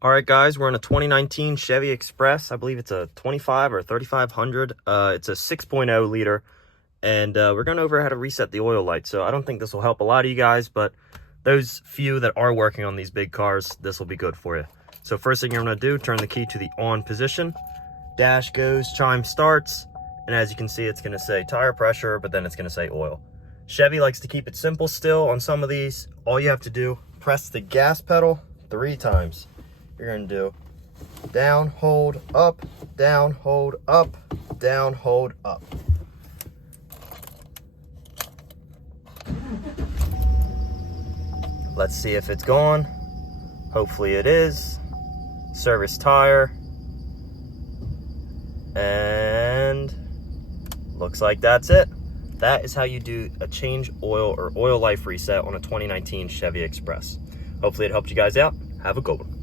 All right, guys, we're in a 2019 Chevy Express. I believe it's a 25 or 3500. It's a 6.0 liter, and we're going over how to reset the oil light. So I don't think this will help a lot of you guys, but those few that are working on these big cars, this will be good for you. So first thing you're going to do, turn the key to the on position. Dash goes, chime starts, and as you can see, it's going to say tire pressure, but then it's going to say oil. Chevy likes to keep it simple still on some of these. All you have to do, press the gas pedal 3 times. You're going to do down, hold, up, down, hold, up, down, hold, up. Let's see if it's gone. Hopefully it is. Service tire. And looks like that's it. That is how you do a change oil or oil life reset on a 2019 Chevy Express. Hopefully it helped you guys out. Have a good one.